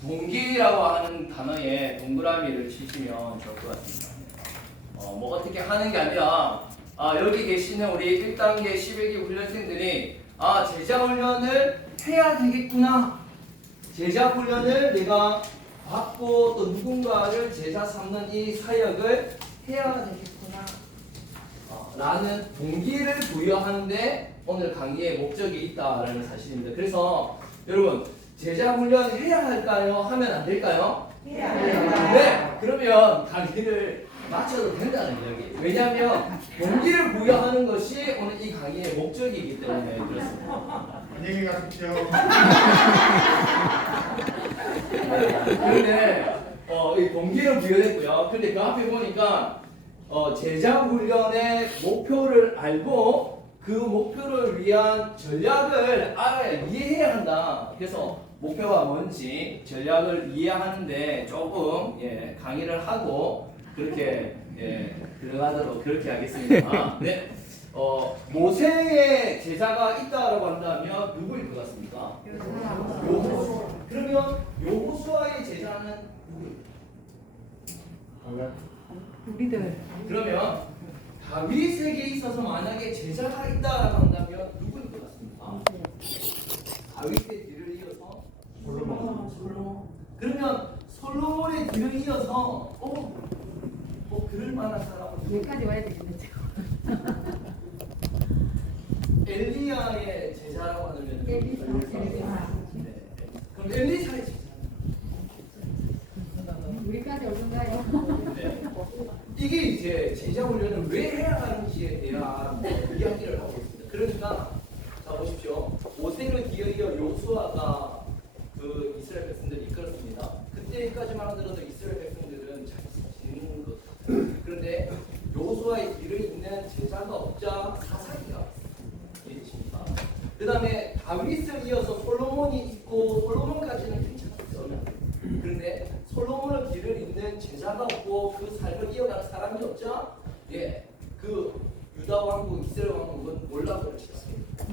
동기라고 하는 단어에 동그라미를 치시면 좋을 것 같습니다. 뭐 어떻게 하는 게 아니라 여기 계시는 우리 1단계 11기 훈련생들이 제자 훈련을 해야 되겠구나. 제자 훈련을 내가 받고 또 누군가를 제자 삼는 이 사역을 해야 되겠구나. 라는 동기를 부여하는데 오늘 강의의 목적이 있다라는 사실입니다. 그래서 여러분 제자 훈련 해야 할까요? 하면 안 될까요? 해야 합니다. 네, 그러면 강의를 마쳐도 된다는 이야기. 왜냐하면 동기를 부여하는 것이 오늘 이 강의의 목적이기 때문에 그렇습니다. 안녕히 가십시오. 그런데 이 동기를 부여했고요. 근데 그 앞에 보니까 제자 훈련의 목표를 알고 그 목표를 위한 전략을 알아야 이해해야 한다. 그래서 목표가 뭔지 전략을 이해하는데 조금 강의를 하고 그렇게 들어가도록 그렇게 하겠습니다. 네. 모세의 제자가 있다라고 한다면 누구일 것 같습니까? 요호수아. 그러면 요호수아의 제자는 누구일까요? 우리들. 그러면 다윗에게 있어서 만약에 제자가 있다라고 한다면 누구일 것 같습니까? 다윗의 뒤를 이어서 솔로몬. 그러면 솔로몬의 뒤를 이어서 그럴 만한 사람은 여기까지 와야 되겠네. 엘리야의 제자라고 하면 엘리사. 네. 그럼 엘리사의 제자. 우리까지 오던가요? 네. 이게 이제 제자 훈련을 왜 해야 하는지에 대한 이야기를 하고 있습니다. 그러니까 자 보십시오. 모세를 뒤이어 요수아가 그 이스라엘 백성들을 이끌었습니다. 그때까지만 하더라도 이스라엘 백성들은 잘 지내는 것 같아요. 그런데 요수아의 뒤를 잇는 제자가 없자 사사기가 이해되십니까? 그 다음에 다윗을 이어서 솔로몬이 있고 솔로몬까지는 괜찮았어요. 그런데 솔로몬의 길을 잇는 제자가 없고 그 삶을 이어가는 사람이 없자 그 유다 왕국, 이스라엘 왕국은 몰락을 치렀습니다.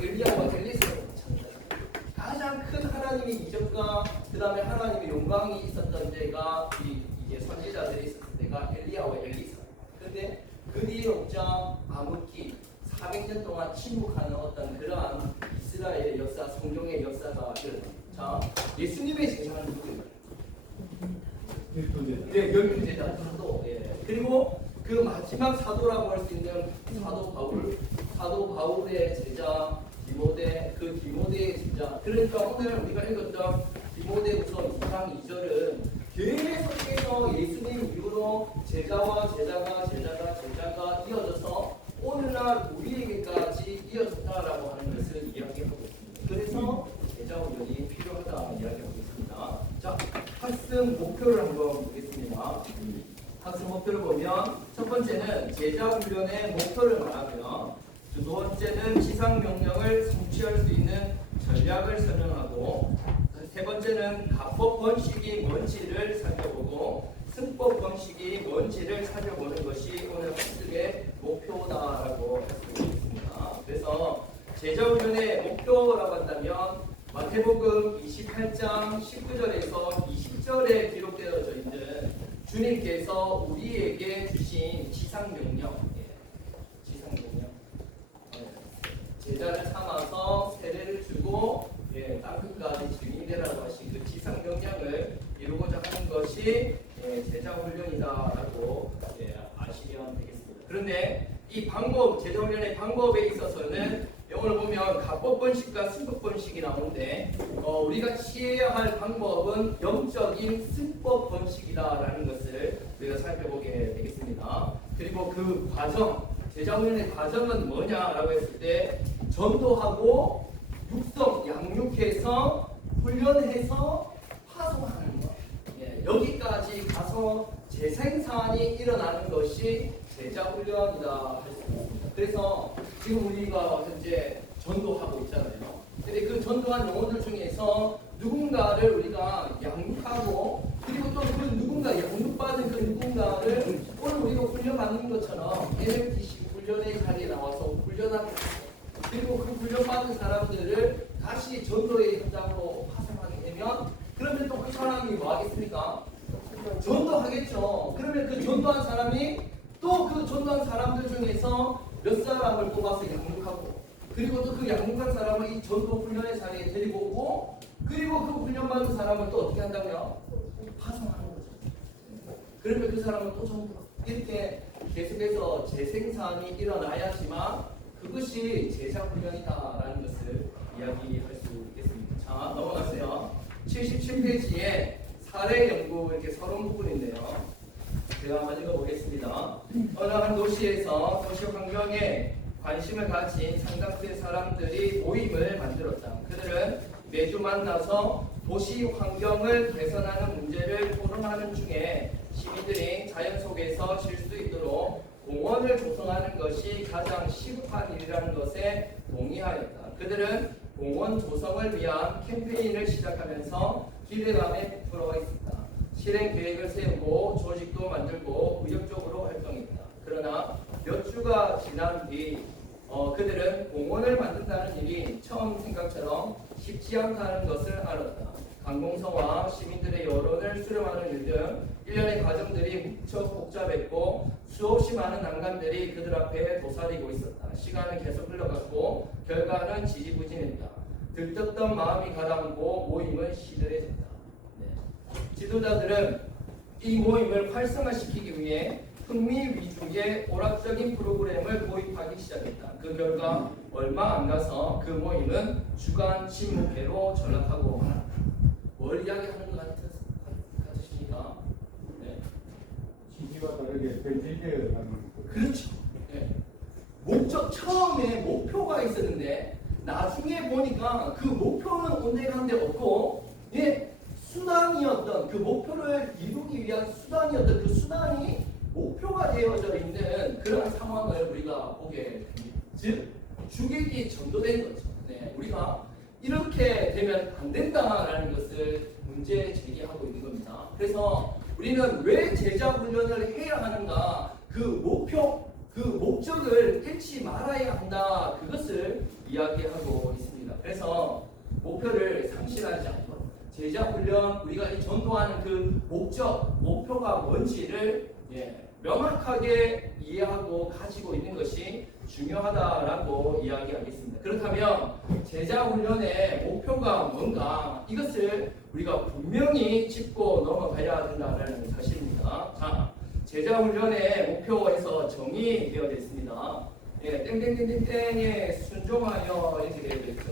엘리야와 엘리사가 마찬가지입니다. 가장 큰 하나님의 이적과 그 다음에 하나님의 영광이 있었던 데가 이게 선지자들이 있었던 데가 엘리야와 엘리사. 그런데 그 뒤에 없자 암흑기 400년 동안 침묵하는 어떤 그러한 이스라엘의 역사, 성경의 역사가 일어납니다. 자, 예수님의 제자는 누구인가요? 네, 열두 제자 사도. 그리고 그 마지막 사도라고 할 수 있는 사도 바울의 제자 디모데, 그 디모데의 제자. 그러니까 오늘 우리가 읽었던 디모데후서 2장 2절은 계속해서 예수님 이후로 제자가 이어져서 오늘날 우리에게까지 이어졌다라고 하는 것을 이야기하고 있습니다. 그래서 제자 훈련이 필요하다 이야기하고 있습니다. 자, 학습 목표를 한번 보겠습니다. 학습 목표를 보면 첫 번째는 제자 훈련의 목표를 말하며 두 번째는 지상 명령을 성취할 수 있는 전략을 설명하고 세 번째는 가법 번식이 뭔지를 살펴보고 승법 번식이 뭔지를 살펴보는 것이 오늘 학습의 목표다라고 할 수 있습니다. 그래서 제자 훈련의 목표라고 한다면 마태복음 28장 19절에서 20절에 기록되어져 있는 주님께서 우리에게 주신 지상명령, 제자를 삼아서 세례를 주고 땅끝까지 증인되라고 하신 그 지상명령을 이루고자 하는 것이 제자 훈련이다라고 아시면 되겠습니다. 그런데 이 방법, 제자 훈련의 방법에 있어서는 오늘 보면 가법 번식과 승법 번식이 나오는데 우리가 취해야 할 방법은 영적인 승법 번식이다라는 것을 우리가 살펴보게 되겠습니다. 그리고 그 과정, 제자 훈련의 과정은 뭐냐라고 했을 때 전도하고 양육해서 훈련해서 파송하는 것. 여기까지 가서 재생산이 일어나는 것이 제자 훈련이다 할 수 있습니다. 그래서 지금 우리가 현재 전도하고 있잖아요. 근데 그 전도한 영혼들 중에서 누군가를 우리가 양육하고 그리고 또 그 누군가 양육받은 그 누군가를 오늘 우리가 훈련받는 것처럼 NLTC 훈련의 자리에 나와서 훈련하게 그리고 그 훈련받은 사람들을 다시 전도의 현장으로 파송하게 되면 그러면 또 그 사람이 뭐 하겠습니까? 전도하겠죠. 그러면 그 전도한 사람이 또 그 전도한 사람들 중에서 몇 사람을 뽑아서 양육하고, 그리고 또 그 양육한 사람을 이 전도 훈련의 자리에 데리고 오고, 그리고 그 훈련받은 사람을 또 어떻게 한다고요? 파송하는 거죠. 그러면 그 사람은 또 전도. 이렇게 계속해서 재생산이 일어나야지만 그것이 제자 훈련이다라는 것을 이야기할 수 있겠습니다. 자, 넘어가세요. 77페이지에 사례 연구 이렇게 서론 부분인데요. 제가 한번 읽어보겠습니다. 어느 한 도시에서 도시 환경에 관심을 가진 상당수의 사람들이 모임을 만들었다. 그들은 매주 만나서 도시 환경을 개선하는 문제를 토론하는 중에 시민들이 자연 속에서 쉴 수 있도록 공원을 조성하는 것이 가장 시급한 일이라는 것에 동의하였다. 그들은 공원 조성을 위한 캠페인을 시작하면서 기대감에 부풀어 있었다. 실행 계획을 세우고 조직도 만들고 의욕적으로 활동했다. 그러나 몇 주가 지난 뒤 그들은 공원을 만든다는 일이 처음 생각처럼 쉽지 않다는 것을 알았다. 관공서와 시민들의 여론을 수렴하는 일 등 일련의 과정들이 무척 복잡했고 수없이 많은 난관들이 그들 앞에 도사리고 있었다. 시간은 계속 흘러갔고 결과는 지지부진했다. 들떴던 마음이 가라앉고 모임은 시들해졌다. 지도자들은 이 모임을 활성화시키기 위해 흥미 위주의 오락적인 프로그램을 도입하기 시작했다. 그 결과 얼마 안 가서 그 모임은 주간 침묵회로 전락하고 말았다. 뭘 이야기하는 것 같으십니까? 네. 취지와 다르게 변질되어 가는 것. 그렇죠. 네. 처음에 목표가 있었는데 나중에 보니까 그 목표는 온데간데 없고, 예, 수단이었던 그 목표를 이루기 위한 수단이었던 그 수단이 목표가 되어져 있는 그런 상황을 우리가 보게 됩니다. 즉 주객이 전도된 거죠. 네, 우리가 이렇게 되면 안 된다라는 것을 문제 제기하고 있는 겁니다. 그래서 우리는 왜 제자 훈련을 해야 하는가, 그 목표, 그 목적을 잃지 말아야 한다, 그것을 이야기하고 있습니다. 그래서 목표를 상실하지 않고 제자 훈련, 우리가 이 전도하는 그 목표가 뭔지를 명확하게 이해하고 가지고 있는 것이 중요하다라고 이야기하겠습니다. 그렇다면 제자 훈련의 목표가 뭔가, 이것을 우리가 분명히 짚고 넘어가야 된다는 사실입니다. 자, 제자 훈련의 목표에서 정의되어 있습니다. 땡땡땡땡땡에 순종하여 이렇게 되어 있죠.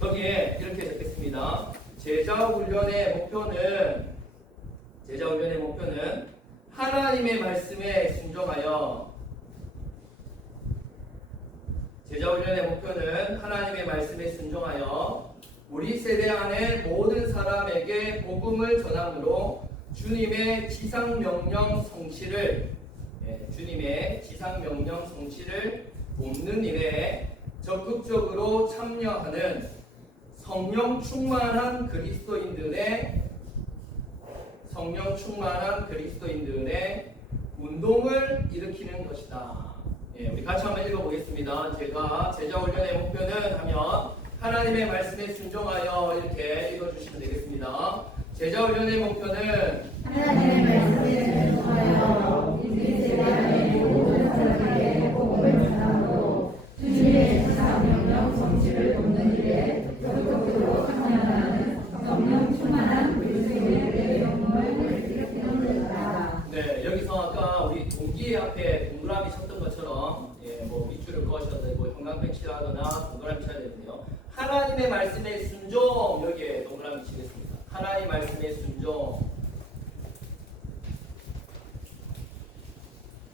거기에 이렇게 적혔습니다. 제자 훈련의 목표는 하나님의 말씀에 순종하여, 제자훈련의 목표는 하나님의 말씀에 순종하여 우리 세대 안의 모든 사람에게 복음을 전함으로 주님의 지상명령 성취를 돕는 일에 적극적으로 참여하는 성령 충만한 그리스도인들의 운동을 일으키는 것이다. 우리 같이 한번 읽어보겠습니다. 제가 제자훈련의 목표는 하면 하나님의 말씀에 순종하여 이렇게 읽어주시면 되겠습니다. 제자훈련의 목표는 하나님의 말씀에 순종하여 우리 세대 안의 모든 사람에게 복음을 전하고 주님의 지상명령 성취를 돕는 일에 적극적으로 참여하는 성령 충만한 그리스도인들의 운동을 일으키는 것이다. 네, 여기서 아까 우리 동기 앞에 동그라미 쳤던 것처럼 뭐 밑줄을 그으셔도 되고 형광펜 칠하거나 동그라미 쳐야 되는데요. 하나님의 말씀에 순종, 여기에 동그라미 치겠습니다. 하나님 말씀에 순종.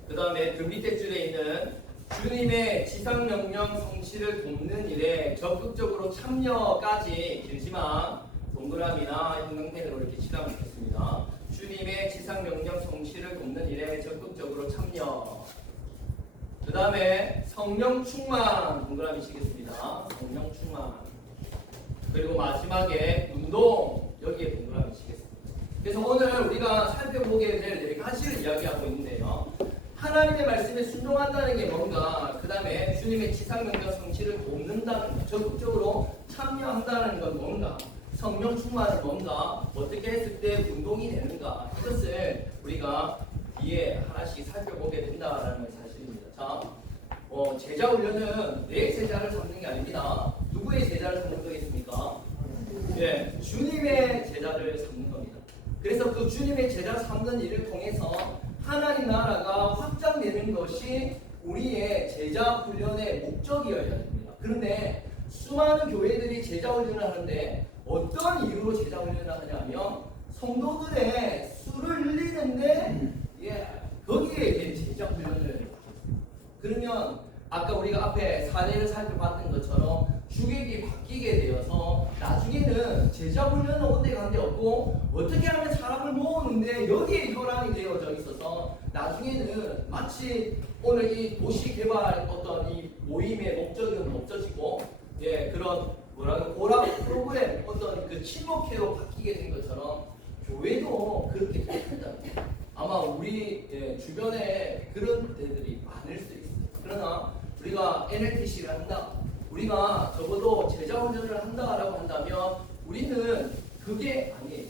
그 다음에 그 밑에 줄에 있는 주님의 지상명령 성취를 돕는 일에 적극적으로 참여까지 길지만 동그라미나 형광펜으로 이렇게 칠하면 좋겠습니다. 주님의 지상명령 성취를 돕는 일에 적극적으로 참여. 그 다음에 성령 충만, 동그라미 치겠습니다. 성령 충만. 그리고 마지막에 운동, 여기에 동그라미 치겠습니다. 그래서 오늘 우리가 살펴보게 될 4가지를 이야기하고 있는데요. 하나님의 말씀에 순종한다는 게 뭔가, 그 다음에 주님의 지상명령 성취를 돕는다는 것, 적극적으로 참여한다는 건 뭔가, 성령 충만은 뭔가, 어떻게 했을 때 운동이 되는가, 이것을 우리가 뒤에 하나씩 살펴보게 된다라는 사실입니다. 자, 제자 훈련은 내 제자를 삼는 게 아닙니다. 누구의 제자를 삼는 거겠습니까? 예, 주님의 제자를 삼는 겁니다. 그래서 그 주님의 제자 삼는 일을 통해서 하나님 나라가 확장되는 것이 우리의 제자 훈련의 목적이어야 됩니다. 그런데 수많은 교회들이 제자 훈련을 하는데 어떤 이유로 제자 훈련을 하냐면 성도들의 수를 늘리는데 거기에 이제 제자 훈련을 하겠습니다. 그러면 아까 우리가 앞에 사례를 살펴봤던 것처럼 주객이 바뀌게 되어서 나중에는 제자 훈련은 온데 간데 없고 어떻게 하면 사람을 모으는데 여기에 혈안이 되어져 있어서 나중에는 마치 오늘 이 도시 개발 어떤 이 모임의 목적은 없어지고 그런 오락 프로그램 어떤 그 친목회로 바뀌게 된 것처럼 교회도 그렇게 된다. 아마 우리 주변에 그런 데들이 많을 수 있어요. 그러나 우리가 NLTC를 한다, 우리가 적어도 제자 훈련을 한다라고 한다면 우리는 그게 아니에요.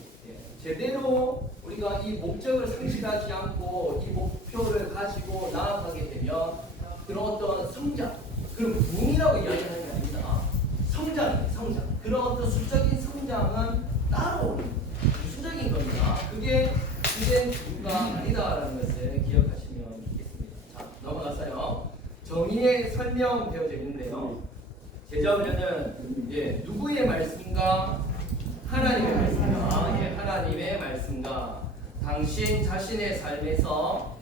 제대로 우리가 이 목적을 상실하지 않고 이 목표를 가지고 나아가게 되면 그런 어떤 성장, 그럼 붐이라고 이야기하는 게 아닙니다. 성장. 그런 어떤 수적인 성장은 따로 부수적인 겁니다. 그게 주된 이유가 아니다라는 것을 기억하시면 좋겠습니다. 자, 넘어가서요. 정의의 설명 배워져 있는데요. 제자 훈련은 누구의 말씀과 하나님의 말씀과 하나님의 말씀과 당신 자신의 삶에서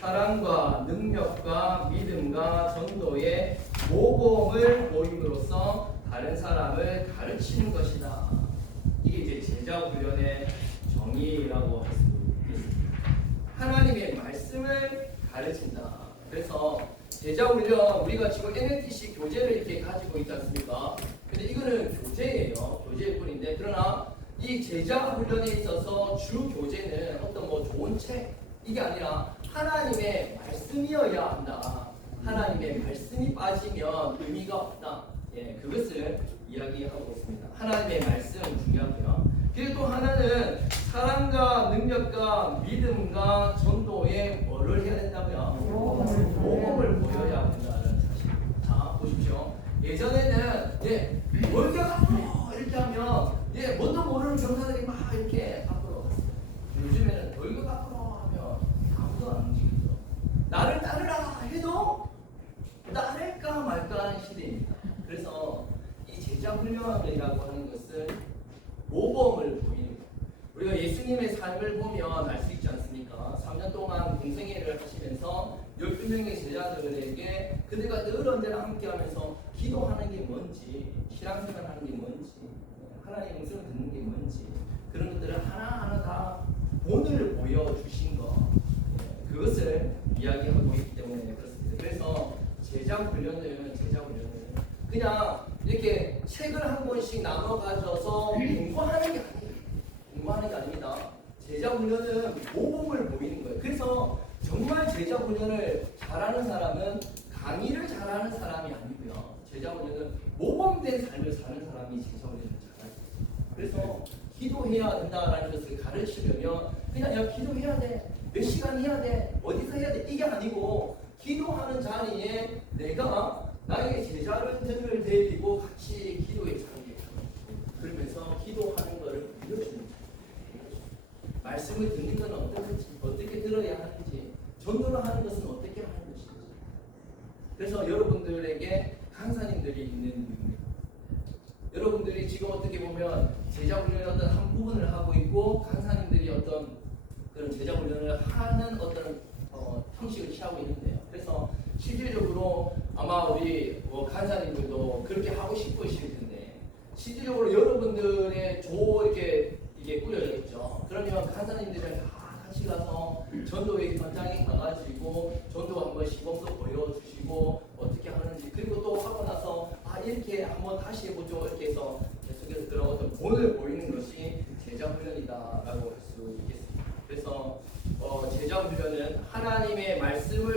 사랑과 능력과 믿음과 전도의 모범을 보임으로써 다른 사람을 가르치는 것이다. 이게 이제 제자 훈련의 정의라고 할 수 있습니다. 하나님의 말씀을 가르친다. 그래서 제자 훈련, 우리가 지금 NLTC 교재를 이렇게 가지고 있지 않습니까? 근데 이거는 교재예요. 교재일 뿐인데, 그러나 이 제자 훈련에 있어서 주 교재는 어떤 뭐 좋은 책, 이게 아니라 하나님의 말씀이어야 한다. 하나님의 말씀이 빠지면 의미가 없다. 그것을 이야기하고 있습니다. 하나님의 말씀 중요하고요. 그리고 또 하나는 사랑과 능력과 믿음과 전도에 뭐를 해야 된다고요? 모범을 보여야 된다는 사실. 자, 보십시오. 예전에는 월격 앞으로 이렇게 하면 뭣도 모르는 병사들이 막 이렇게 앞으로 갔어요. 요즘에는 월격 앞으로 하면 아무도 안 움직이죠. 나를 따르라 해도 따를까 말까 하는 시대입니다. 그래서 이 제자 훈련이라고 하는 것은 모범을 보이는 거예요. 우리가 예수님의 삶을 보면 알 수 있지 않습니까? 3년 동안 공생애를 하시면서 12명의 제자들에게 그들과 늘 언제나 함께하면서 기도하는 게 뭔지, 신앙생활하는 게 뭔지, 하나님의 음성을 듣는 게 뭔지, 그런 것들을 하나하나 다 본을 보여주신 것, 그것을 이야기하고 있기 때문에 그렇습니다. 그래서 제자 훈련은 그냥 이렇게 책을 한 권씩 나눠 가져서 공부하는 게 아니에요. 공부하는 게 아닙니다. 제자 훈련은 모범을 보이는 거예요. 그래서 정말 제자 훈련을 잘하는 사람은 강의를 잘하는 사람이 아니고요. 제자 훈련은 모범된 삶을 사는 사람이 제자 훈련을 잘할 수 있어요. 그래서 기도해야 된다라는 것을 가르치려면 그냥 기도해야 돼, 몇 시간 해야 돼, 어디서 해야 돼, 이게 아니고 기도하는 자리에 내가 나에게 제자들을 데리고 같이 기도에 참여해. 그러면서 기도하는 것을 밀어주는 거예요. 말씀을 듣는 것은 어떻게 들어야 하는지, 전도를 하는 것은 어떻게 하는 것인지. 그래서 여러분들에게 강사님들이 있는 이유입니다. 여러분들이 지금 어떻게 보면 제자 훈련의 어떤 한 부분을 하고 있고 강사님들이 어떤 그런 제자 훈련을 하는 어떤 형식을 취하고 있는데요. 그래서 실질적으로 아마 우리 간사님들도 그렇게 하고 싶으실 텐데 실질적으로 여러분들의 이게 꾸려져 있죠. 그러면 간사님들이랑 다 같이 가서 전도회 현장에 가가지고 전도 한번 시범도 보여주시고 어떻게 하는지, 그리고 또 하고 나서 이렇게 한번 다시 해보죠 이렇게 해서 계속해서 그런 어떤 본을